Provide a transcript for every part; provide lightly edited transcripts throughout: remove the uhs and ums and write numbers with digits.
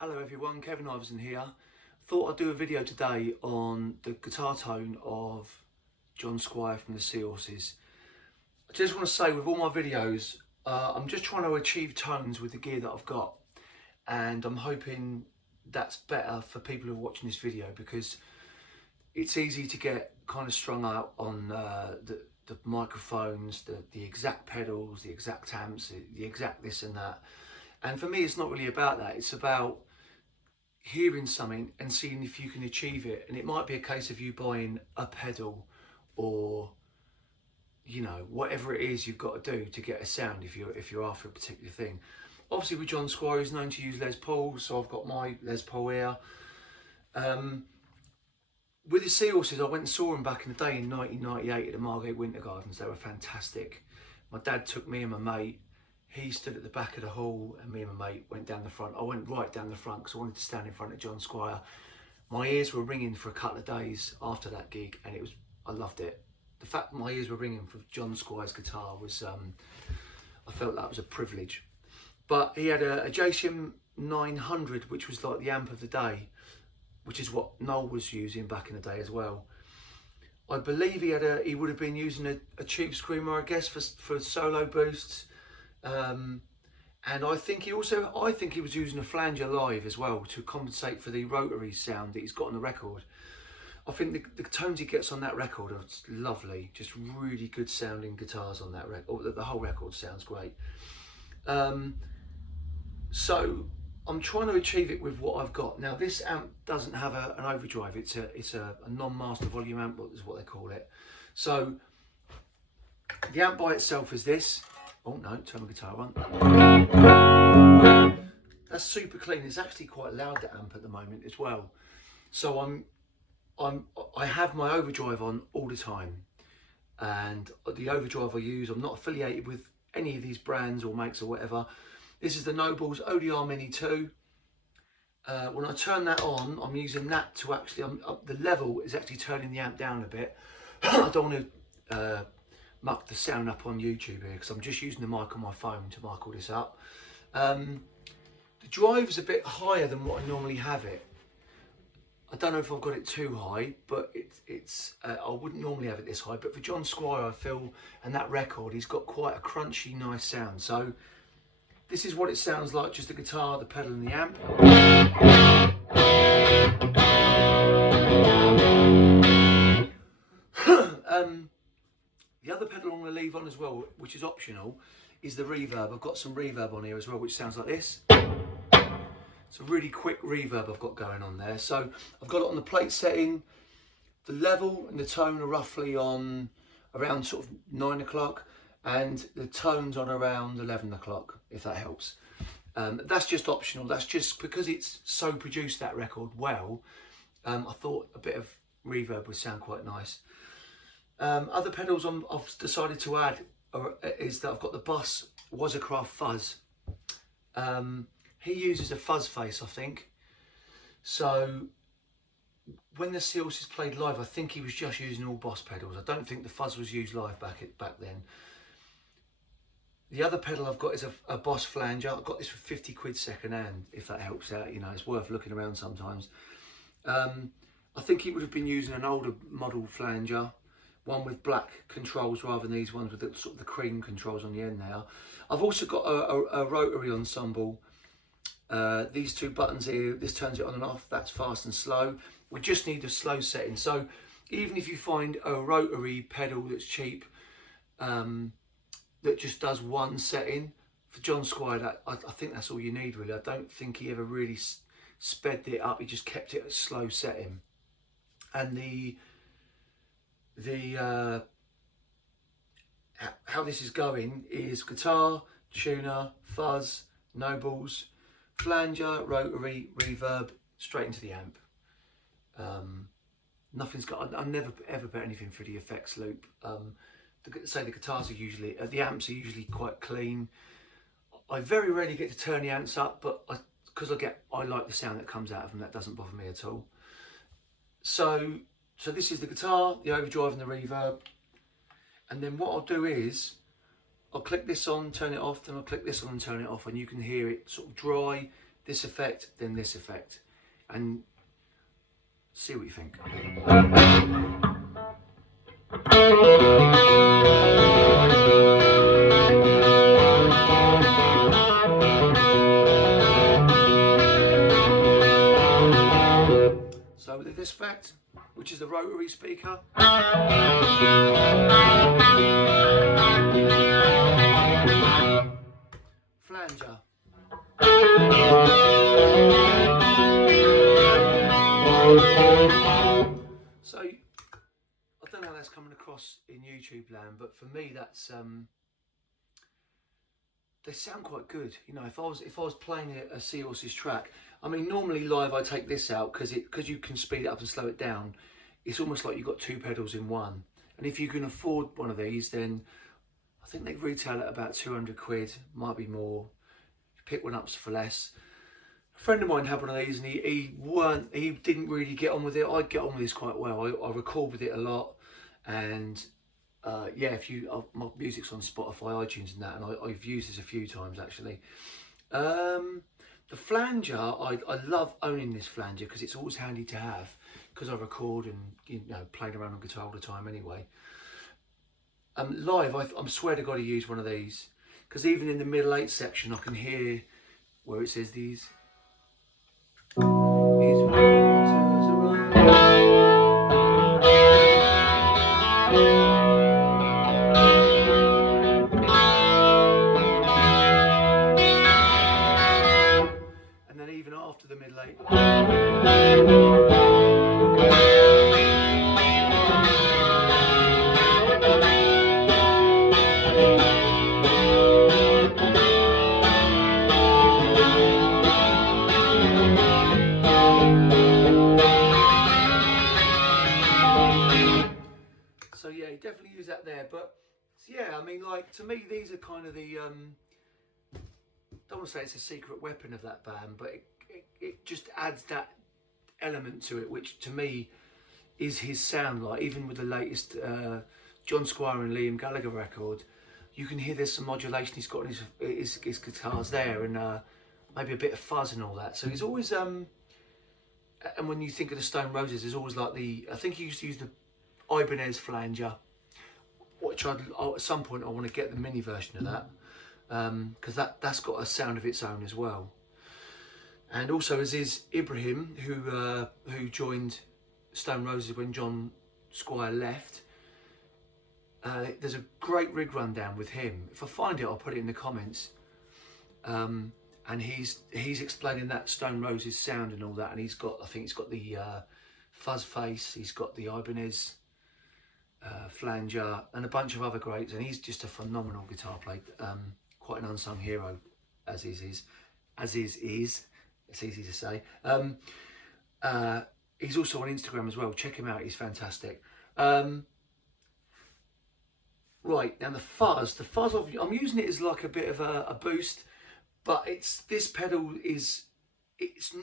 Hello everyone, Kevin Iverson here. Thought I'd do a video today on the guitar tone of John Squire from the Seahorses. I just want to say with all my videos, I'm just trying to achieve tones with the gear that I've got, and I'm hoping that's better for people who are watching this video, because it's easy to get kind of strung out on the microphones, the exact pedals, the exact amps, the exact this and that. And for me, it's not really about that. It's about hearing something and seeing if you can achieve it. And it might be a case of you buying a pedal, or whatever it is you've got to do to get a sound if you're after a particular thing. Obviously with John Squire, he's known to use Les Pauls, so I've got my Les Paul here. With the Seahorses, I went and saw them back in the day in 1998 at the Margate Winter Gardens. They were fantastic. My dad took me and my mate. He stood at the back of the hall and me and my mate went down the front. I went right down the front because I wanted to stand in front of John Squire. My ears were ringing for a couple of days after that gig, and I loved it. The fact that my ears were ringing for John Squire's guitar was, I felt that was a privilege. But he had a JCM 900, which was like the amp of the day, which is what Noel was using back in the day as well. I believe he would have been using a tube screamer, I guess, for solo boosts. And I think he was using a flanger live as well to compensate for the rotary sound that he's got on the record. I think the tones he gets on that record are lovely, just really good sounding guitars on that record. The whole record sounds great. So I'm trying to achieve it with what I've got. Now this amp doesn't have an overdrive, it's a non-master volume amp, is what they call it. So the amp by itself is this. Oh no, turn the guitar on. That's super clean. It's actually quite loud, the amp, at the moment as well. So I have my overdrive on all the time, and the overdrive I use, I'm not affiliated with any of these brands or makes or whatever. This is the Noble's ODR Mini 2. When I turn that on, I'm using that to actually, the level is actually turning the amp down a bit. I don't want to muck the sound up on YouTube here, because I'm just using the mic on my phone to mic all this up. The drive is a bit higher than what I normally have it. I don't know if I've got it too high, but I wouldn't normally have it this high, but for John Squire, I feel, and that record, he's got quite a crunchy, nice sound. So this is what it sounds like, just the guitar, the pedal and the amp. The other pedal I'm going to leave on as well, which is optional, is the reverb. I've got some reverb on here as well, which sounds like this. It's a really quick reverb I've got going on there. So I've got it on the plate setting. The level and the tone are roughly on around sort of 9 o'clock, and the tone's on around 11 o'clock, if that helps. That's just optional. That's just because it's so produced, that record, well, I thought a bit of reverb would sound quite nice. Other pedals I've decided to add is that I've got the Boss Wazacraft Fuzz. He uses a fuzz face, I think. So when the Seahorses played live, I think he was just using all Boss pedals. I don't think the fuzz was used live back then. The other pedal I've got is a Boss flanger. I got this for 50 quid second hand, if that helps out. It's worth looking around sometimes. I think he would have been using an older model flanger, one with black controls rather than these ones with the sort of the cream controls on the end now. I've also got a rotary ensemble. These two buttons here, this turns it on and off, that's fast and slow. We just need a slow setting. So even if you find a rotary pedal that's cheap, that just does one setting, for John Squire, I think that's all you need really. I don't think he ever really sped it up, he just kept it at slow setting. And how this is going is guitar, tuner, fuzz, nobles, flanger, rotary, reverb, straight into the amp. Nothing's got. I never ever put anything through the effects loop. Say the guitars are usually, the amps are usually quite clean. I very rarely get to turn the amps up, but because I like the sound that comes out of them. That doesn't bother me at all. So this is the guitar, the overdrive and the reverb. And then what I'll do is I'll click this on, turn it off, then I'll click this on and turn it off, and you can hear it sort of dry, this effect, then this effect, and see what you think. So with this effect, which is the rotary speaker, flanger. So I don't know how that's coming across in YouTube land, but for me that's they sound quite good. You know, if I was playing a Seahorses track, I mean, normally live I take this out because you can speed it up and slow it down. It's almost like you've got two pedals in one. And if you can afford one of these, then I think they retail at about 200 quid, might be more. Pick one up for less. A friend of mine had one of these, and he didn't really get on with it. I get on with this quite well. I record with it a lot, and yeah, my music's on Spotify, iTunes, and that, and I've used this a few times actually. The flanger, I love owning this flanger because it's always handy to have, because I record and, you know, playing around on guitar all the time anyway. Live, I swear to God, I use one of these, because even in the middle 8 section, I can hear where it says these waters around. And then even after the middle 8. So yeah, you definitely use that there, but yeah, I mean, like, to me these are kind of the don't want to say it's a secret weapon of that band, but it just adds that element to it, which to me is his sound. Like, even with the latest John Squire and Liam Gallagher record, you can hear there's some modulation he's got in his guitars there, and maybe a bit of fuzz and all that. So he's always and when you think of the Stone Roses, there's always like I think he used to use the Ibanez flanger, which at some point I want to get the mini version of that, because that's got a sound of its own as well. And also, as is Ibrahim, who joined Stone Roses when John Squire left. There's a great rig rundown with him. If I find it, I'll put it in the comments. And he's explaining that Stone Roses sound and all that. And I think he's got the Fuzz face, he's got the Ibanez flanger, and a bunch of other greats. And he's just a phenomenal guitar player, quite an unsung hero, as is. It's easy to say. He's also on Instagram as well. Check him out. He's fantastic. Right, now the fuzz, I'm using it as like a bit of a boost, but this pedal it's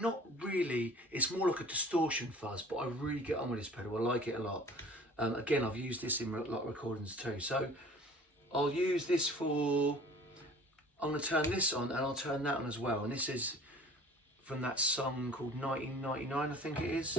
not really, it's more like a distortion fuzz, but I really get on with this pedal. I like it a lot. Again, I've used this in a lot of recordings too. So I'll use this I'm going to turn this on, and I'll turn that on as well. And this is from that song called 1999, I think it is.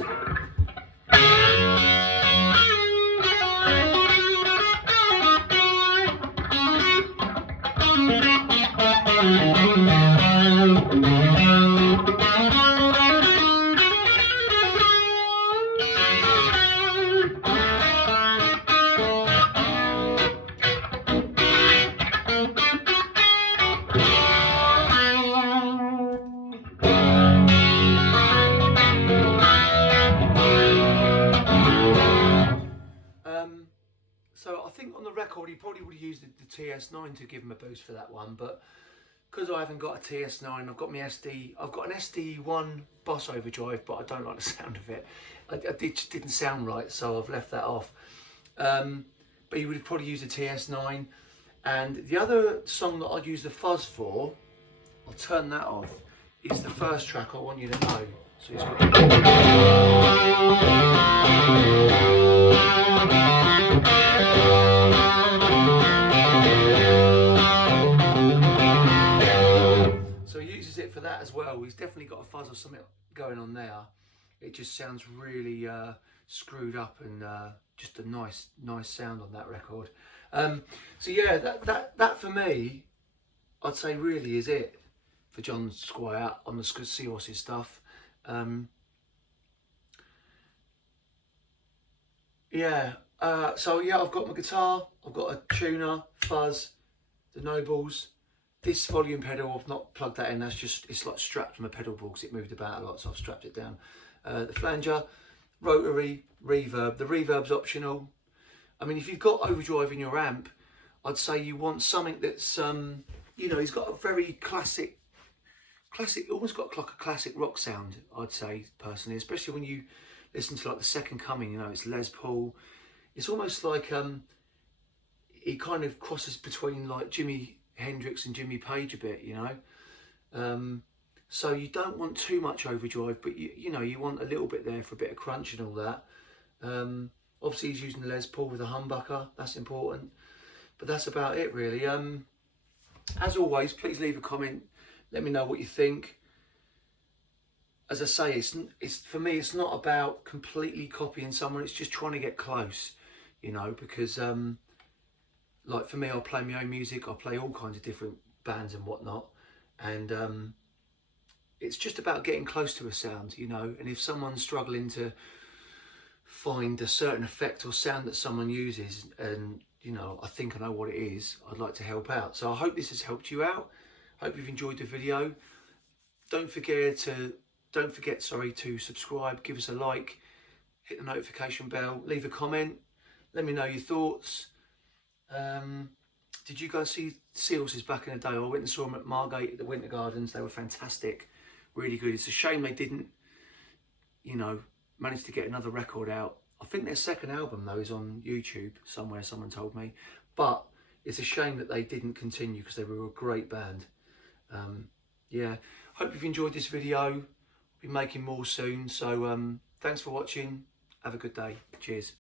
So I think on the record he probably would have used the TS9 to give him a boost for that one, but because I haven't got a TS9, I've got an SD1 Boss Overdrive, but I don't like the sound of it. It just didn't sound right, so I've left that off. But he would have probably used a TS9. And the other song that I'd use the fuzz for, I'll turn that off, is the first track I want you to know. So it's got... So he uses it for that as well. He's definitely got a fuzz or something going on there. It just sounds really screwed up, and just a nice sound on that record. So yeah, that for me, I'd say really is it for John Squire on the Seahorses stuff. Yeah, so yeah, I've got my guitar, I've got a tuner, fuzz, the Nobles. This volume pedal, I've not plugged that in, that's just, it's like strapped to my pedal board because it moved about a lot, so I've strapped it down. The flanger, rotary, reverb. The reverb's optional. I mean, if you've got overdrive in your amp, I'd say you want something that's, you know, he's got a very classic, almost got like a classic rock sound, I'd say, personally, especially when you listen to like the Second Coming, you know, it's Les Paul. It's almost like, he kind of crosses between like Jimi Hendrix and Jimmy Page a bit, you know. So you don't want too much overdrive, but you know, you want a little bit there for a bit of crunch and all that. Obviously he's using the Les Paul with a humbucker, that's important, but that's about it really. As always, please leave a comment, let me know what you think. As I say, it's for me, it's not about completely copying someone, it's just trying to get close, you know, because like for me, I play my own music, I play all kinds of different bands and whatnot, and it's just about getting close to a sound, you know. And if someone's struggling to find a certain effect or sound that someone uses, and you know, I think I know what it is, I'd like to help out. So I hope this has helped you out. Hope you've enjoyed the video. Don't forget, to subscribe, give us a like, hit the notification bell, leave a comment, let me know your thoughts. Did you guys see Seahorses back in the day? I went and saw them at Margate at the Winter Gardens. They were fantastic, really good. It's a shame they didn't, you know, manage to get another record out. I think their second album though is on YouTube somewhere, someone told me, but it's a shame that they didn't continue because they were a great band. Yeah, hope you've enjoyed this video. I'll be making more soon, so thanks for watching. Have a good day. Cheers.